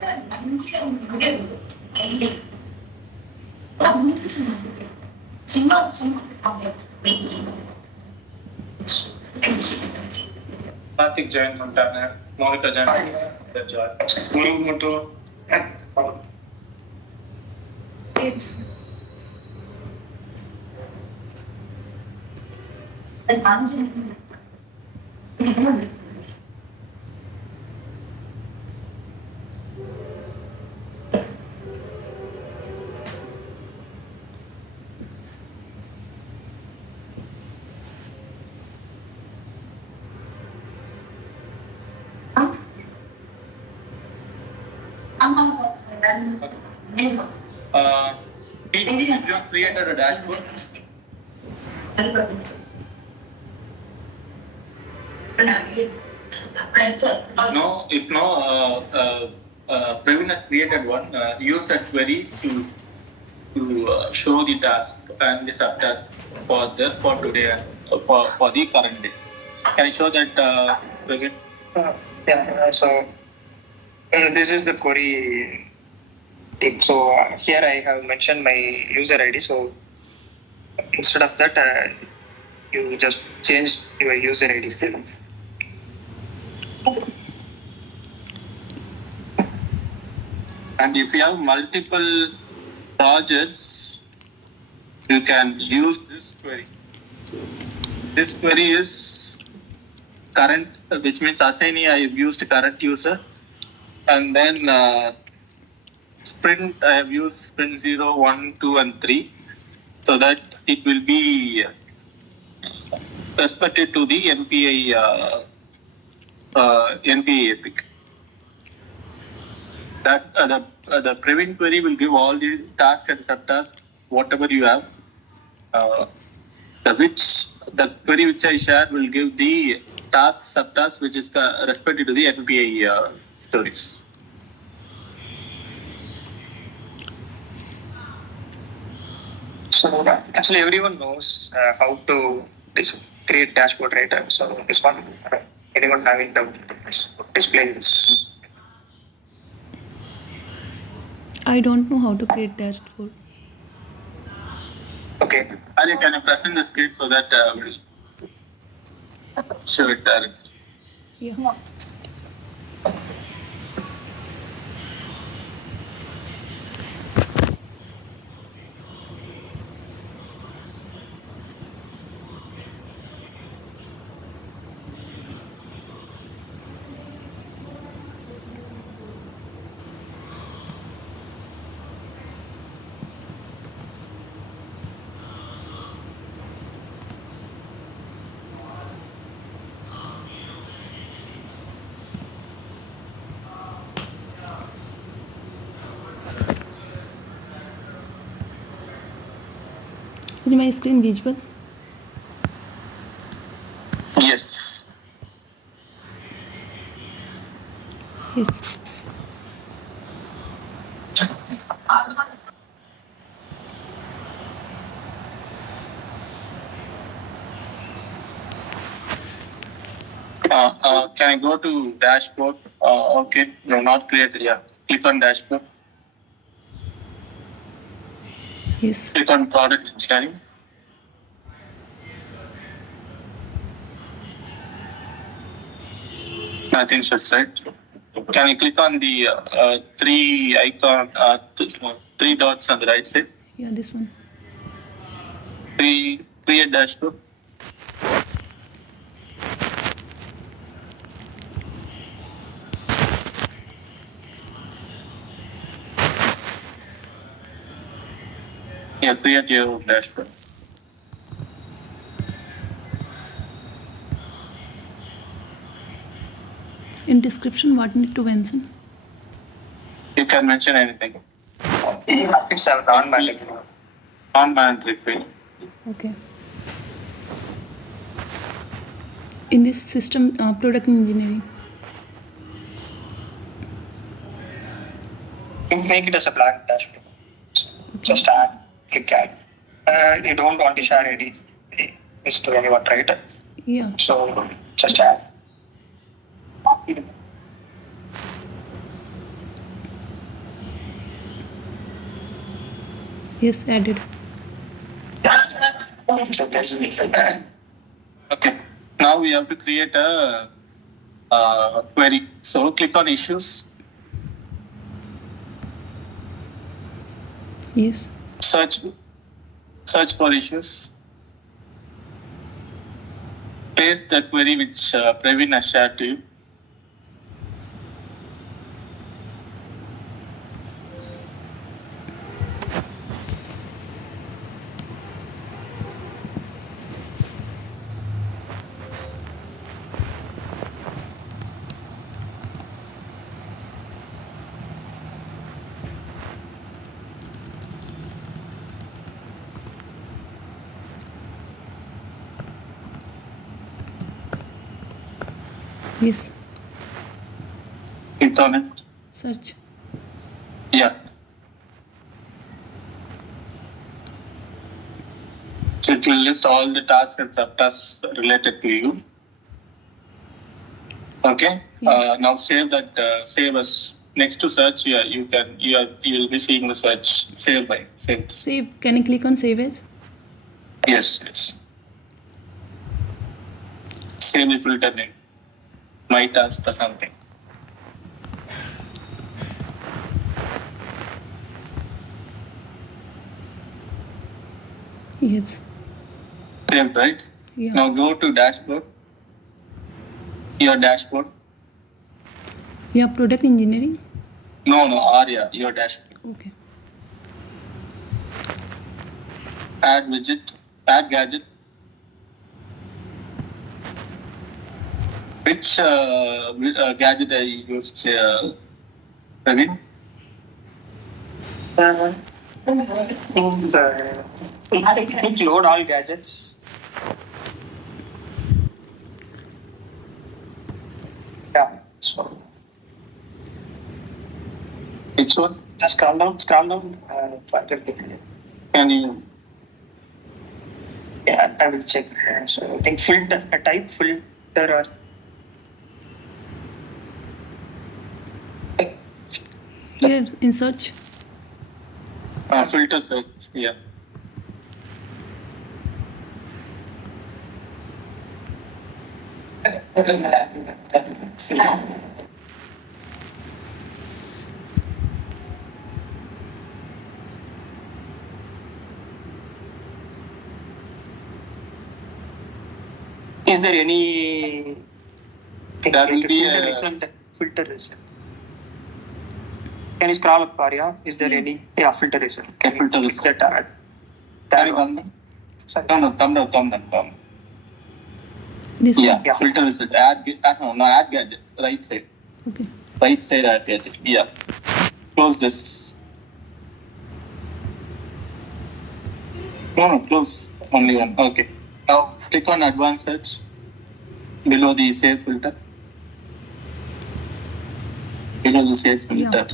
Karthik join பண்ணிட்டாங்க, Monica join குரு மட்டும் you have created a dashboard. No, if no, Praveen has created one. Use that query to show the task and the subtask for today for the current day. Can I show that, Praveen? Yeah. So this is the query tip. So here I have mentioned my user ID. So instead of that, you just change your user ID. And if you have multiple projects, you can use this query. This query is current, which means assignee I have used current user, and then sprint I have used sprint 0, 1, 2, and 3, so that it will be respected to the NPI epic. That the Praveen query will give all the task and subtask, whatever you have. The query which I shared will give the task subtask which is respected to the NPI stories. So actually everyone knows how to create dashboard, right? So this one, anyone having the display this. I don't know how to create dashboard. Okay. Arya, can you present the screen so that we'll show it directly? Yeah. Is my screen visible? Yes. Yes. Can I go to dashboard? Okay, no, not created. Yeah, click on dashboard. Yes. Click on product engineering. Nothing just right. Can you click on the three icon, three dots on the right side? Yeah, this one. Create dashboard. Yeah, create your dashboard. In description, what need to mention? You can mention anything. It's a non-mandatory. Non-mandatory field. Okay. In this system, product engineering. You make it as a blank dashboard. Just add, click add. You don't want to share any this to anyone, right? Yeah. So just add. Yes, added. So that's Okay. Now we have to create a query. So click on issues, Yes. search for issues, paste the query which Praveen has shared to you. Yes. Click on it. Search. Yeah. So it will list all the tasks and subtasks related to you. Okay. Yeah. Now save that. Save as next to search. Yeah, you will be seeing the search. Save. Save. Can I click on save as? Yes. Save the filter name. My task or something. Yes. Saved, right? Yeah. Now go to dashboard. Your dashboard. Yeah, product engineering. No, Arya. Your dashboard. Okay. Add widget. Add gadget. Which gadget I used, Praveen? Click load all gadgets. Yeah. So Which one? just scroll down. Further click. Can you? Yeah, I will check. So I think filter, type filter or Here in search. Filter search. Yeah. is there any There will be filter a- result? Filter result. Can you scroll up, Arya? Is there Yeah. any filter result? Yeah, filter result. That Can you come down? sorry. Come down. This Yeah. one. Yeah. Filter result. Add gadget. Right side. Okay. Right side add gadget. Yeah. Close this. No, close. Only one. Okay. Now click on advanced search below the save filter. Below the save filter.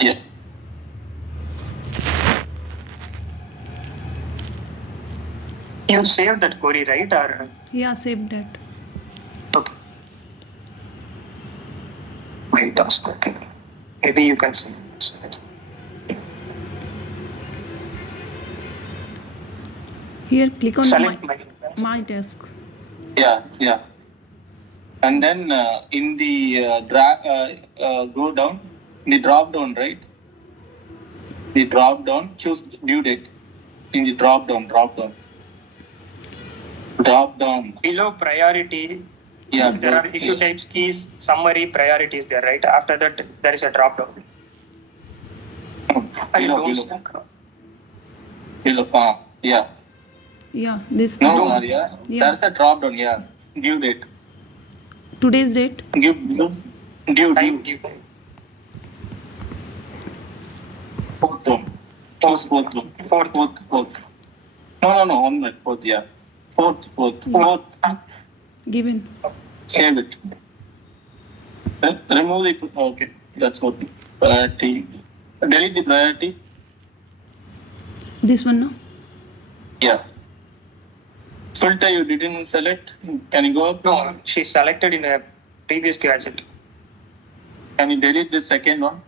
Yeah. You saved that query, right? Or Yeah, save that. okay. My task. Okay. Maybe you can see. Here, click on Select my task. Yeah. And then in the go down, the drop down, right? The drop down, choose due date. In the drop down. below priority. Yeah. There are issue types, keys, summary, priorities there, right? After that, there is a drop down. Below. Yeah. Yeah, this. No, this is, Maria. yeah. There's a drop down. Yeah. Due date. Today's date. Due. Type due time. Fourth one. Choose fourth one. Fourth. No. 1 minute. Fourth. Yeah. Fourth. Given. Save it. Remove the. Okay. That's what. Priority. Delete the priority. This one, no? Yeah. Filter you didn't select. Can you go up? No, she selected in a previous gadget. Can you delete the second one?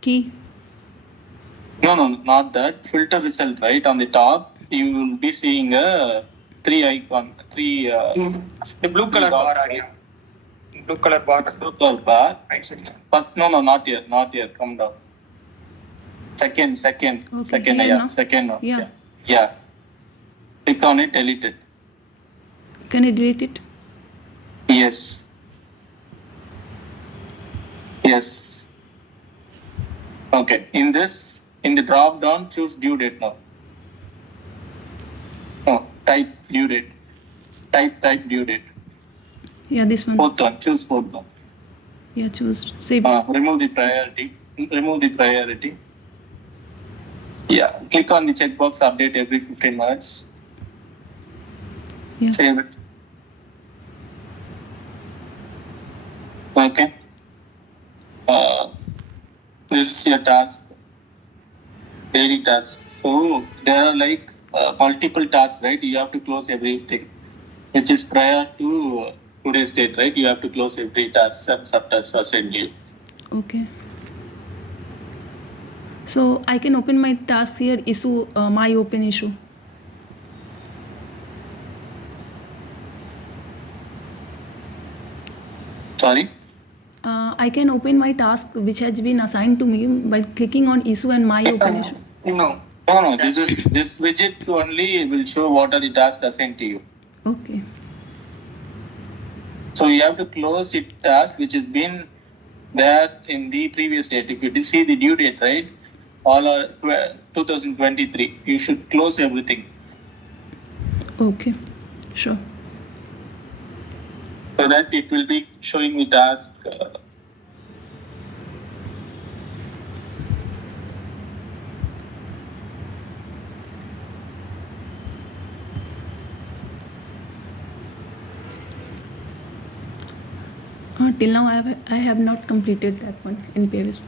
Key. No, not that. Filter result, right? On the top, you will be seeing a three icon, three. The blue color dots, bar, right? Blue color bar. Blue color bar. Right side. First, no, not here, not here. Come down. Second, Okay, second, here yeah, now? second one. Yeah. Yeah. Click on it, delete it. Can I delete it? Yes. Yes. Okay. In the drop down, choose due date now. No, type due date. Type due date. Yeah, this one. Fourth one, choose fourth one. Yeah, choose. Save. Remove the priority. Remove the priority. Yeah. Click on the checkbox, update every 15 minutes. Yeah. Save it. Okay. This is your task, daily task. So there are like multiple tasks, right? You have to close everything, which is prior to today's date, right? You have to close every task and subtasks assigned you. Okay. So I can open my task here, issue, my open issue. Sorry? I can open my task which has been assigned to me by clicking on issue and my open issue. No. No. This widget only will show what are the tasks assigned to you. Okay. So you have to close the task which has been there in the previous date. If you see the due date, right? All are 2023. You should close everything. Okay. Sure. So that it will be showing the task. Till now I have not completed that one in previous.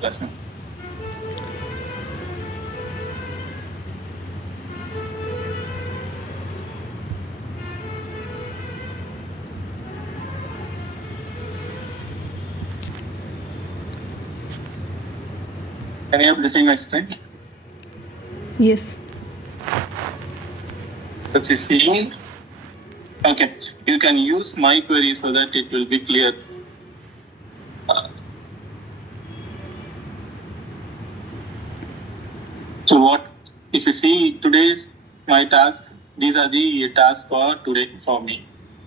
Lesson. Can you able to see my screen? Yes. If you see, okay, you can use my query so that it will be clear. So what, if you see today's my task, these are the tasks for today for me.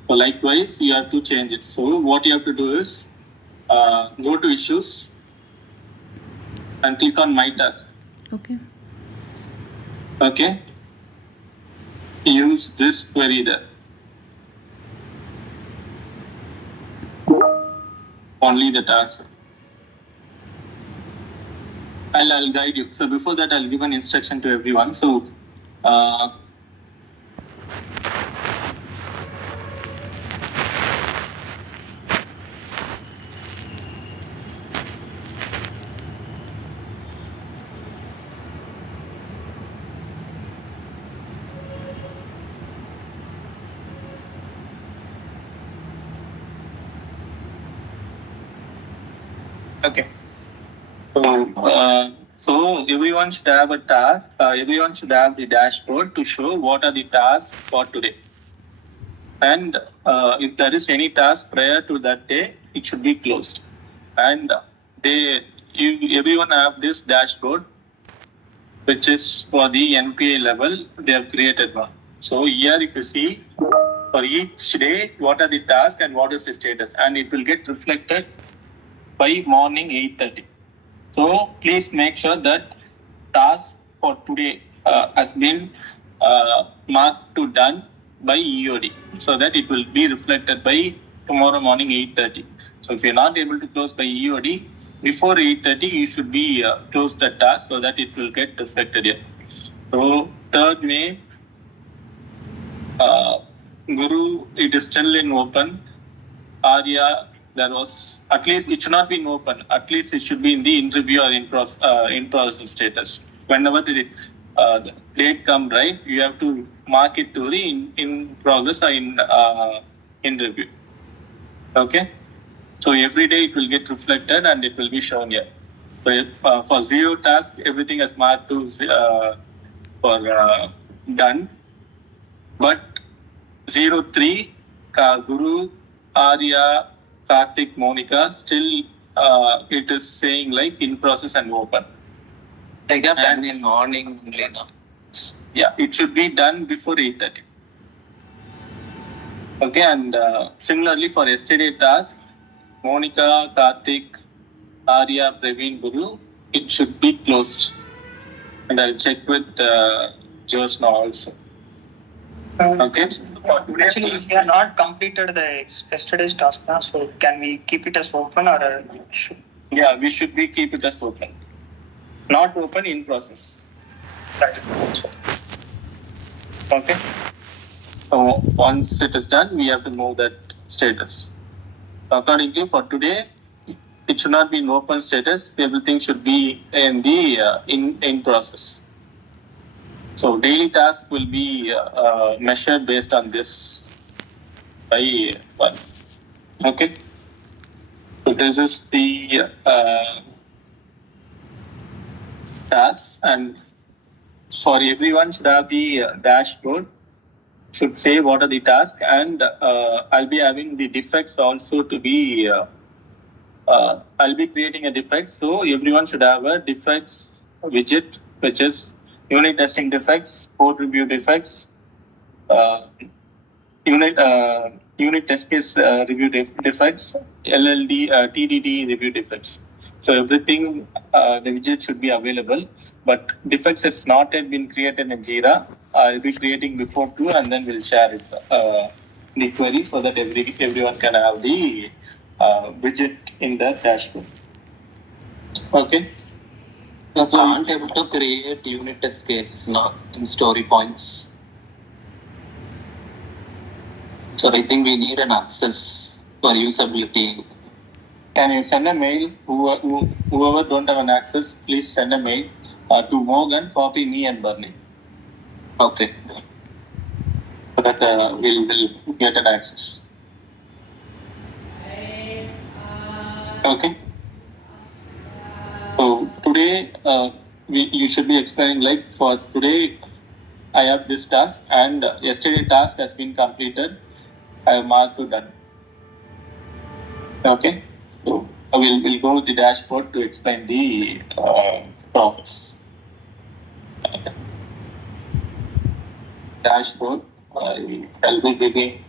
So likewise, you have to change it. So what you have to do is go to issues and click on my task. Okay. Okay. Use this query there. Only the task. I'll guide you. So before that, I'll give an instruction to everyone. So okay. So everyone should have a task. Everyone should have the dashboard to show what are the tasks for today. And if there is any task prior to that day, it should be closed. And everyone have this dashboard, which is for the NPA level. They have created one. So here, if you see, for each day, what are the tasks and what is the status, and it will get reflected by morning 8:30. So please make sure that task for today has been marked to done by EOD, so that it will be reflected by tomorrow morning 8:30. So if you're not able to close by EOD before 8:30, you should be close the task so that it will get reflected here. So 3rd May, Guru, it is still in open. Arya, there was, at least it should not be in open. At least it should be in the interview or in process status. Whenever the date come, right, you have to mark it to the in progress or in review. Okay. So every day it will get reflected and it will be shown here. For zero task, everything is marked to for done. But 03, Guru, Arya, Karthik, Monica, still it is saying like in process and open. I got done in morning only now. Yeah, it should be done before 8:30. Okay, and similarly for yesterday task, Monica, Karthik, Arya, Praveen, Guru, it should be closed. And I'll check with Josna also. Okay. Actually, if we are not completed the yesterday's task now, so can we keep it as open or should? Yeah, we should be keep it as open. Not open in process. Okay. So once it is done, we have to move that status. Accordingly, for today, it should not be in open status. Everything should be in the in process. So daily task will be measured based on this by one. Okay. So this is the task, and for everyone should have the dashboard. Should say what are the tasks, and I'll be having the defects also to be. I'll be creating a defect, so everyone should have a defects widget, which is unit testing defects, code review defects, unit test case review defects, LLD, TDD review defects. So everything, the widget should be available, but defects that's not yet been created in Gira, I'll be creating before too, and then we'll share it, the query, so that everyone can have the widget in the dashboard. Okay. You can't able to create unit test cases now in story points. So I think we need an access for usability. Can you send a mail? Whoever don't have an access, please send a mail to Morgan, copy me and Bernie. Okay. So that we'll get an access. Okay. So today you should be explaining like for today I have this task, and yesterday task has been completed. I have marked to done. Okay. So we'll go with the dashboard to explain the process. Dashboard. I'll be giving.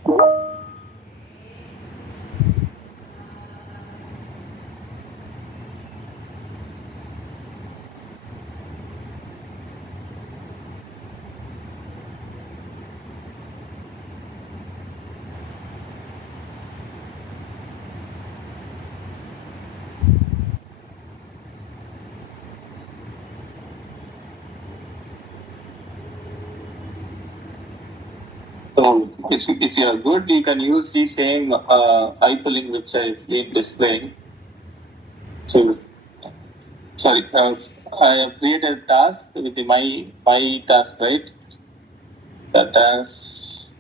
So if you are good, you can use the same hyperlink which I've been displaying. So sorry, I have created a task with the my task, right? That task.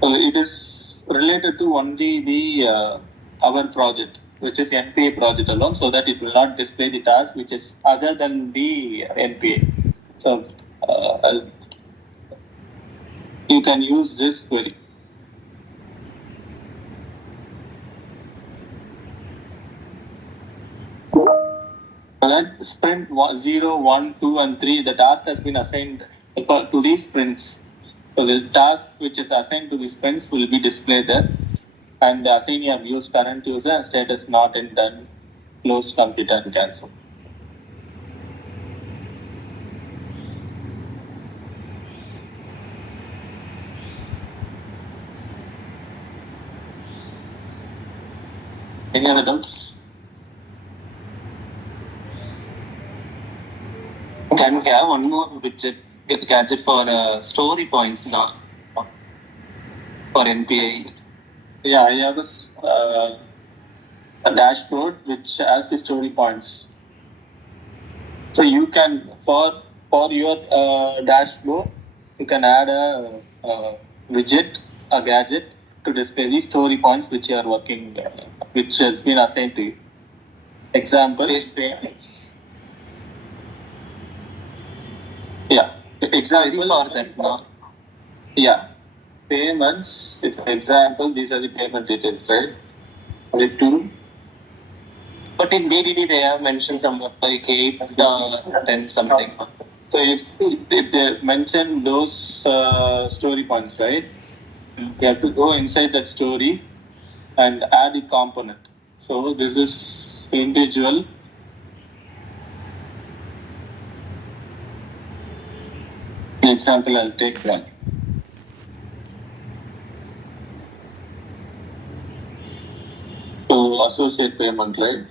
So it is related to only the our project, which is NPA project alone, so that it will not display the task which is other than the NPA. So you can use this query. So that sprint 0, 1, 2, and 3, the task has been assigned to these sprints. So the task which is assigned to the sprints will be displayed there, and the assignee have used current user and status not in done, closed, complete, and cancel. Any other doubts? Can we have one more widget gadget for story points now for NPI? Yeah, I have a dashboard which has the story points. So you can for your dashboard, you can add a widget, a gadget to display the story points which you are working, which has been assigned to you. Example, payments. Yeah, example for that. Yeah, payments. For example, these are the payment details, right? Return. But in DDD they have mentioned some like 8, 10 something. So if they mention those story points, right? You have to go inside that story and add the component. So this is individual. Example, I'll take one. So associate payment, right?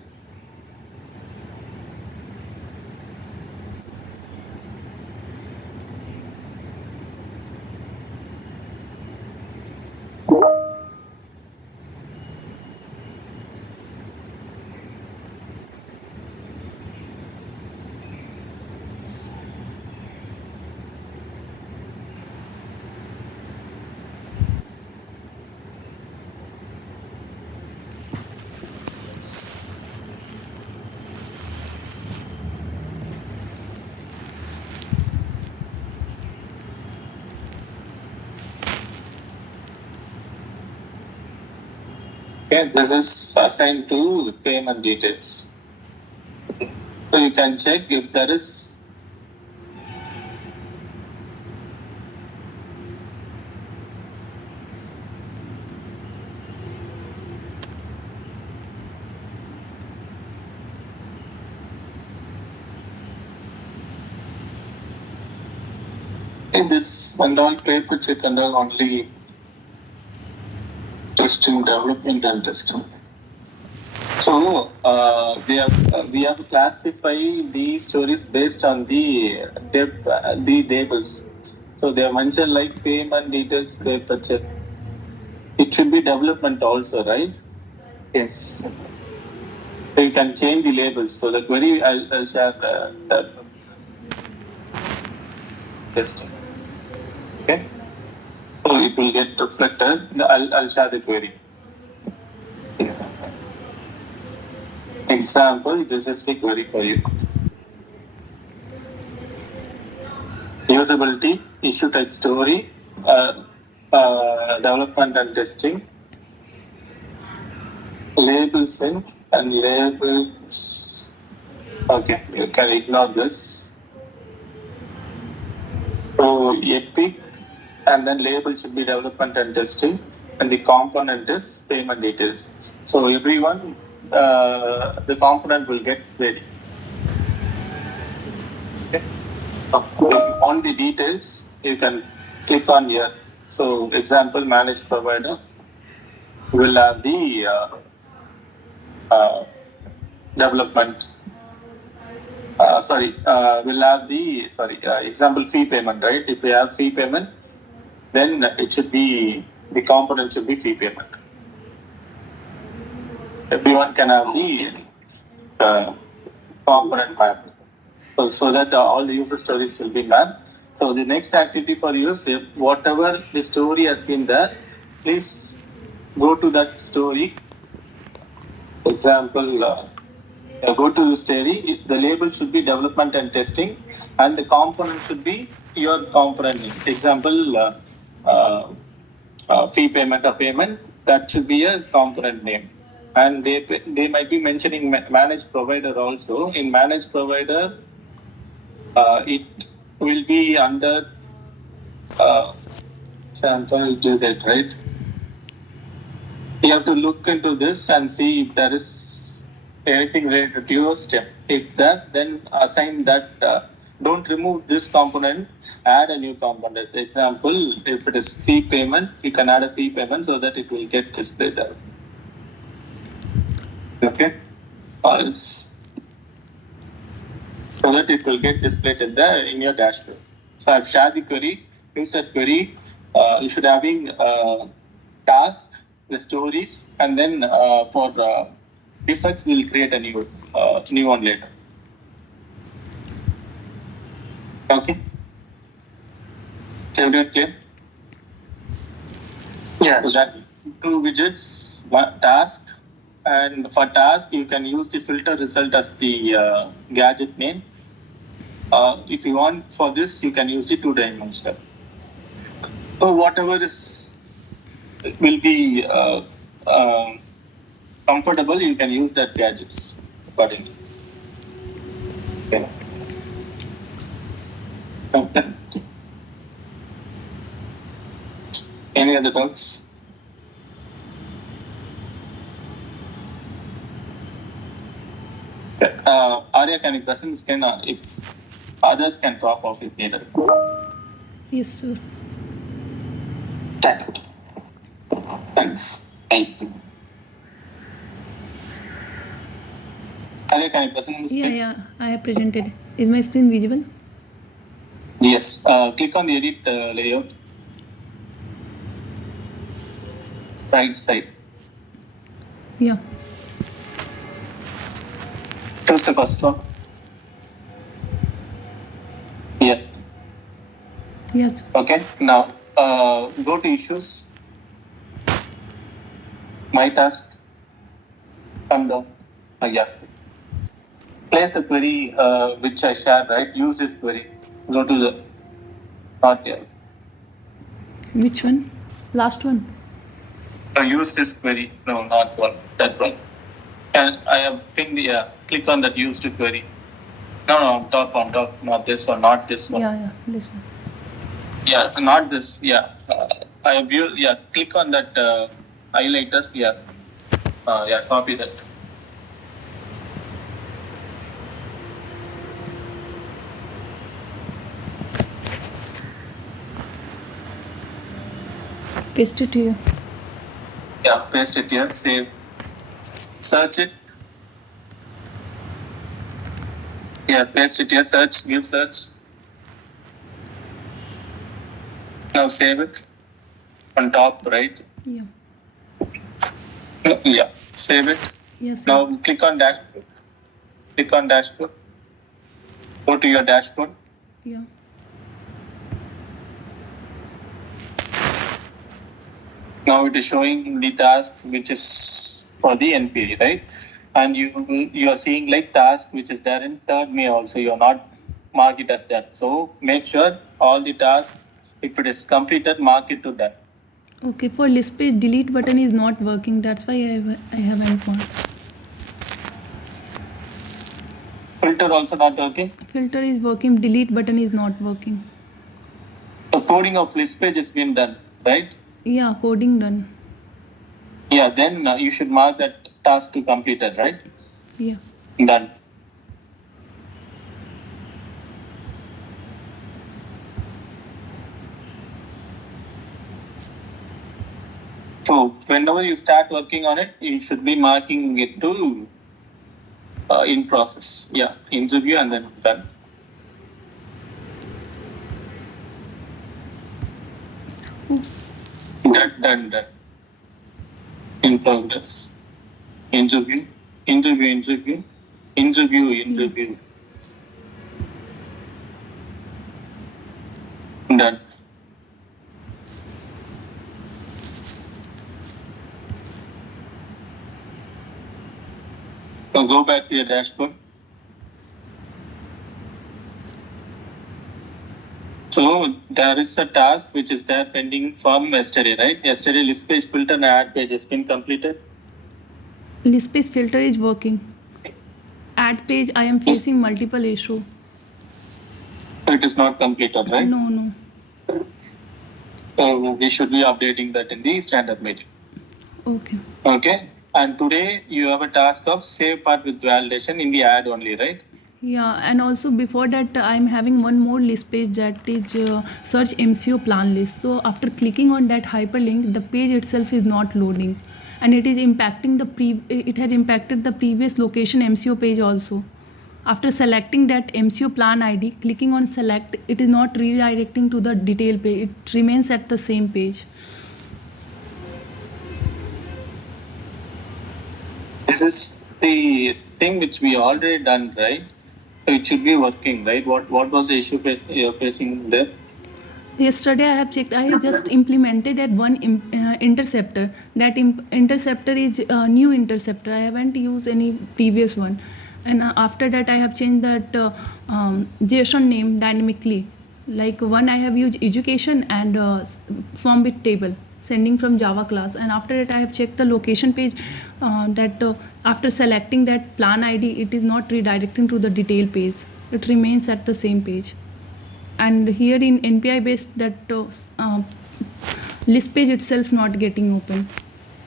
Okay, this is assigned to payment details. So you can check if there is in this and all paper check and all only testing, development and testing. So we have to classify the stories based on the tables. So they are mentioned like payment details, paper check. It should be development also, right? Yes. So you can change the labels. So the query I'll share that testing. Okay. So it will get reflected. I'll share the query. Example, this is the query for you. Usability, issue type story, development and testing, labels in and labels. Okay, you can ignore this. So epic and then label should be development and testing, and the component is payment details. So everyone, the component will get ready. Okay. On the details, you can click on here. So example, managed provider will have the development. We'll have the example fee payment, right? If we have fee payment, then it should be the component should be fee payment. Everyone can have the component map, so that all the user stories will be mapped. So the next activity for you is if whatever the story has been there, please go to that story. Example. Go to the story. The label should be development and testing, and the component should be your component name. Example, fee payment or payment, that should be a component name. And they might be mentioning managed provider also. In managed provider, it will be under example, do that, right? You have to look into this and see if there is anything related to your step. If that, then assign that. Don't remove this component, add a new component. Example, if it is fee payment, you can add a fee payment so that it will get displayed there. Okay? Or else, so that it will get displayed in your dashboard. So I've shared the query. Use that query. You should having task, the stories, and then for defects, we'll create a new one later. Okay. Is everyone clear? Yeah. So two widgets, one task, and for task you can use the filter result as the gadget name. If you want for this, you can use the two-dimensional. So whatever is will be comfortable, you can use that gadgets accordingly. Okay. Okay. Any other doubts? Okay. Arya, can you present the screen? If others can drop off if needed. Yes, sir. Thanks. Thank you. Arya, can you present the screen? Yeah, I have presented. Is my screen visible? Yes. Click on the edit layout. Right side. Yeah. Choose the first one. Yeah. Yes. Okay. Now go to issues. My task. Come down. Yeah. Place the query which I shared, right? Use this query. Go to the not here. Which one? Last one. No, use this query. No, not one. That one. And I have pinned the click on that used query. No, on top, not this one, not this one. Yeah, this one. Yeah, not this. Yeah, I have used. Yeah, click on that highlighter. Yeah, copy that. Paste it here. Yeah, paste it here. Save. Search it. Yeah, paste it here. Search. Give search. Now save it. On top, right? Yeah. Yeah, save it. Yes. Now click on dashboard. Click on dashboard. Go to your dashboard. Yeah. Now it is showing the task which is for the NPA, right? And you are seeing like task which is there in third May also. You are not mark it as that. So make sure all the tasks, if it is completed, mark it to that. Okay, for list page delete button is not working. That's why I haven't found. Filter also not working. Filter is working. Delete button is not working. So coding of list page has been done, right? Yeah, coding done. Yeah, then you should mark that task to completed, right? Yeah. Done. So whenever you start working on it, you should be marking it to in process. Yeah, interview and then done. Oops. Done. In progress. Interview. Interview. Done. Now go back to your dashboard. So there is a task which is there pending from yesterday, right? Yesterday list page filter and add page has been completed. List page filter is working. Add page, I am facing multiple issue. So it is not completed, right? No. So we should be updating that in the standard meeting. Okay. And today you have a task of save part with validation in the add only, right? Yeah, and also before that I'm having one more list page that is search MCO plan list. So after clicking on that hyperlink, the page itself is not loading, and it is impacting it has impacted the previous location MCO page also. After selecting that MCO plan ID, clicking on select, it is not redirecting to the detail page. It remains at the same page. This is the thing which we already done, right? So it should be working, right? What was the issue you're facing there? Yesterday I have checked. I have just implemented that one interceptor. That interceptor is a new interceptor. I haven't used any previous one. And after that, I have changed that JSON name dynamically. Like one, I have used education and form with table sending from Java class. And after that, I have checked the location page. That after selecting that plan ID, it is not redirecting to the detail page. It remains at the same page. And here in NPI based, that list page itself not getting open.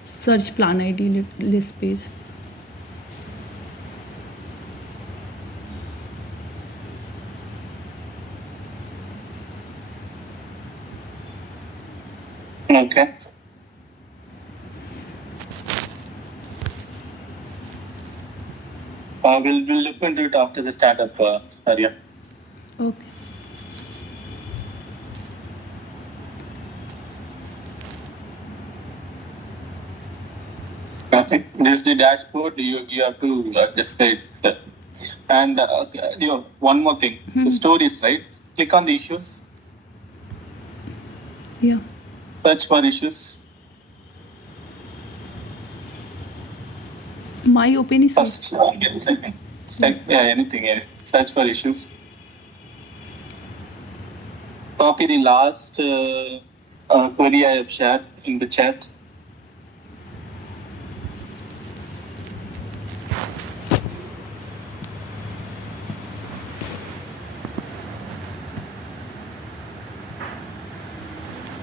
Search plan ID list page. Okay. We'll look into it after the startup, Arya. Okay. Okay. This is the dashboard. You have to display that. And one more thing. So stories, right? Click on the issues. Yeah. Search for issues. My open is First, get second. Anything. Yeah. Search for issues. Copy the last query I have shared in the chat.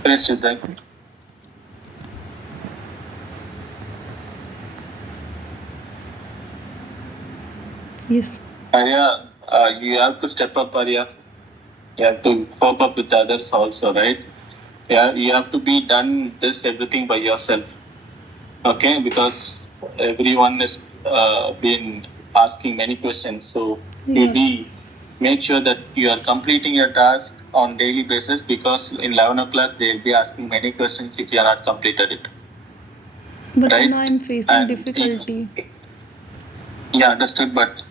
Rest of that. yes. Arya, you have to step up, Arya. You have to cope up with others also, right? Yeah, you have to be done this everything by yourself. Okay, because everyone is been asking many questions, so you Yes. be make sure that you are completing your task on daily basis, because in 11 o'clock they'll be asking many questions if you are not completed it. But Right. now I'm facing And difficulty. Yeah, understood, but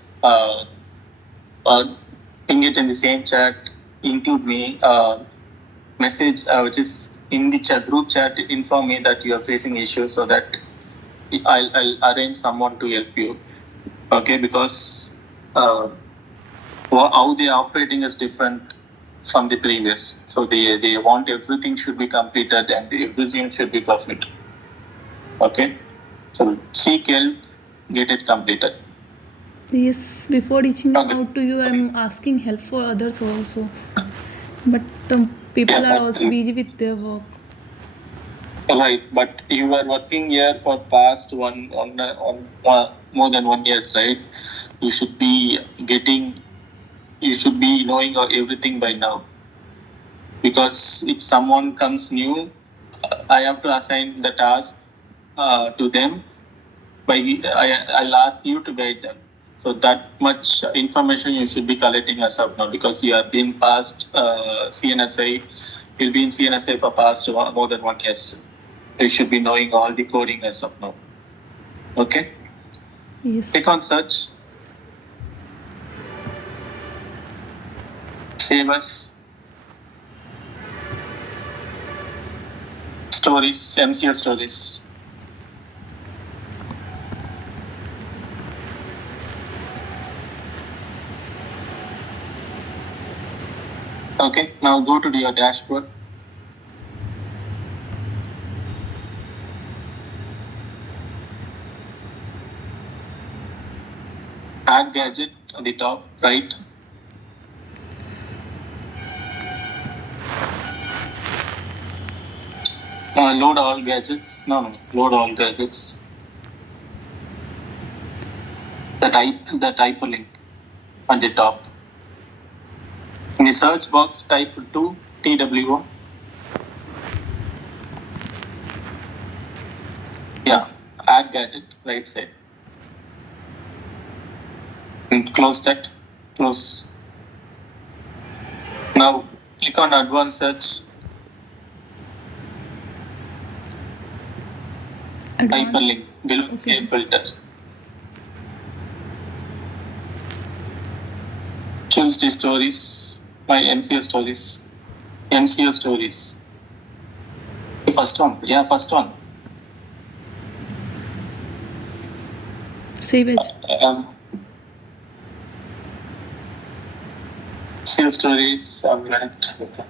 ping it in the same chat, include me, message which is in the group chat, inform me that you are facing issues, so that I'll arrange someone to help you. Okay, because how they are operating is different from the previous. So they want everything should be completed and everything should be perfect. Okay, so seek help, get it completed. Yes, before reaching Okay. out to you, I'm asking help for others also. But people Yeah, are but- also busy with their work. Right, but you were working here for past one more than 1 years, right? You should be knowing everything by now. Because if someone comes new, I have to assign the task to them. I'll ask you to guide them. So that much information you should be collecting as of now, because you have been past CNSI. You'll be in CNSI for past more than 1 year. You should be knowing all the coding as of now. Okay. Yes. Click on search. Save as. Stories, MCS stories. Okay, now go to your dashboard. Add gadget at the top right. Load all gadgets. No. Load all gadgets. The hyperlink on the top. In the search box, type to TWO. Yeah, add gadget, right side. And close that. Close. Now click on advanced search. Hyperlink below Okay. save filter. Choose the stories, my MCS stories. MCO stories. The first one. Yeah, first one. Save as. MCO stories. I'm going to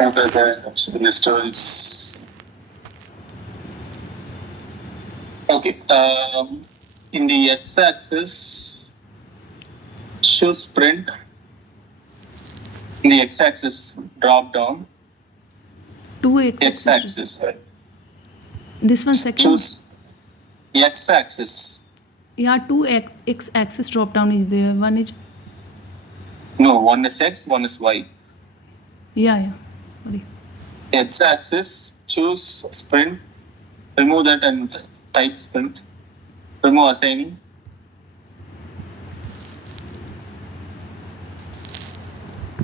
enter the stories. Okay. In the x-axis, choose sprint. In the x-axis, drop down. 2 X-axis. Right? This one second. Choose x-axis. Yeah, 2 x-axis drop down is there. One is. No, one is x, one is y. Yeah. Sorry. X-axis, choose sprint. Remove that and type sprint. Remove assigning.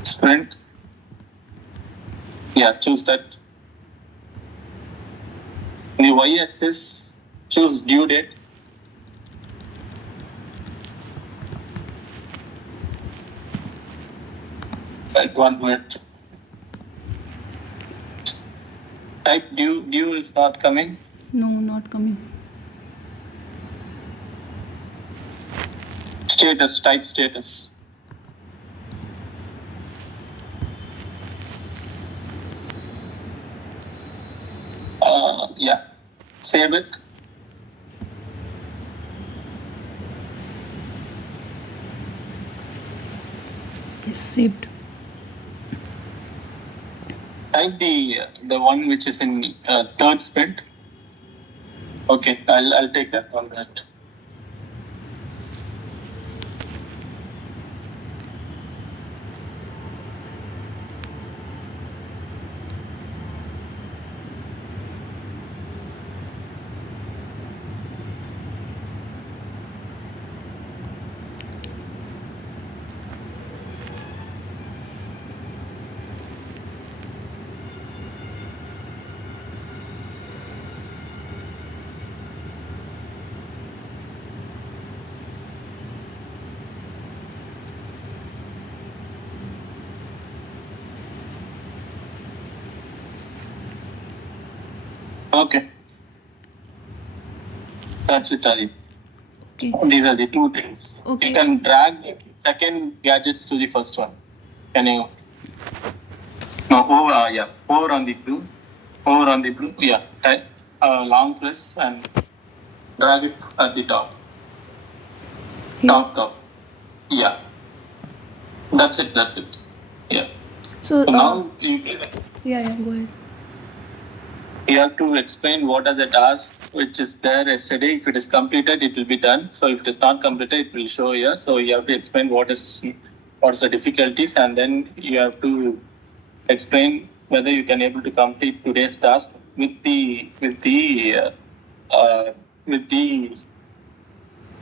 Sprint. Yeah, choose that. In the y-axis, choose due date. Right, 1 minute. Type due. Due is not coming. No, not coming. Status. Type status. Yeah. Save it. Yes, saved. Type the one which is in third sprint. Okay, I'll take that one minute. Okay. That's it, Ari. Okay. These are the two things. Okay. You can drag the second gadgets to the first one. Can you? No, over, yeah. Over on the blue. Over on the blue. Yeah. Type long press and drag it at the top. Here. Top. Yeah. That's it. Yeah. So Now yeah, go ahead. you have to explain what are the tasks which is there yesterday. If it is completed, it will be done. So if it is not completed, it will show here. So you have to explain what's the difficulties, and then you have to explain whether you can able to complete today's task with the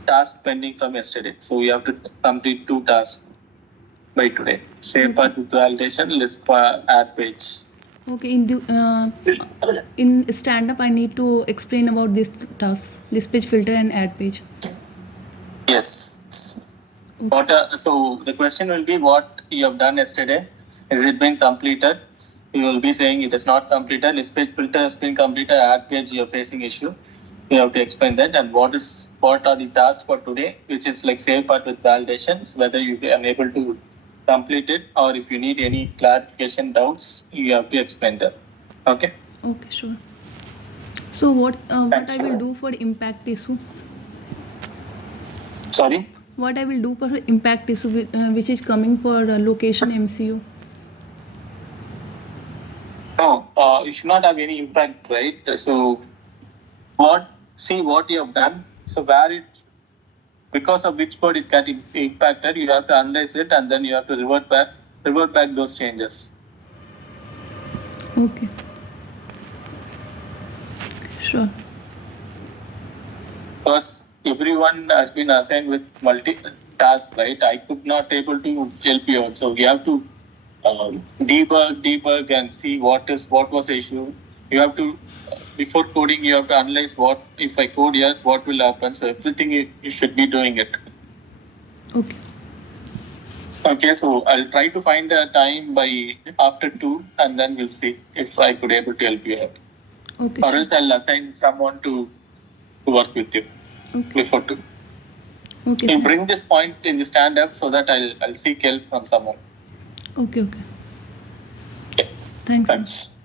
task pending from yesterday. So you have to complete 2 tasks by today. Save part with validation, list add page. Okay, in stand up I need to explain about these tasks: list page, filter, and add page. Yes. Okay. So the question will be what you have done yesterday. Has it been completed? You will be saying it is not completed. List page filter has been completed. Add page you are facing issue. You have to explain that, and what are the tasks for today, which is like save part with validations, whether you are unable to complete it, or if you need any clarification doubts, you have to explain that. Okay. Okay, sure. So what I will do for impact issue? Sorry. What I will do for impact issue which is coming for location MCU? No, you should not have any impact, right? So see what you have done. So because of which code it got impacted, you have to analyze it, and then you have to revert back those changes. Okay. Sure. Because everyone has been assigned with multi-task, right? I could not able to help you out. So we have to debug and see what was the issue. You have to, before coding, you have to analyze what, if I code here, what will happen. So everything you should be doing it. Okay. Okay, so I'll try to find a time by after 2, and then we'll see if I could able to help you out. Okay, Or sure. else I'll assign someone to work with you Okay. before 2. Okay. You bring this point in the stand up so that I'll seek help from someone. Okay. Okay. Thanks. Thanks.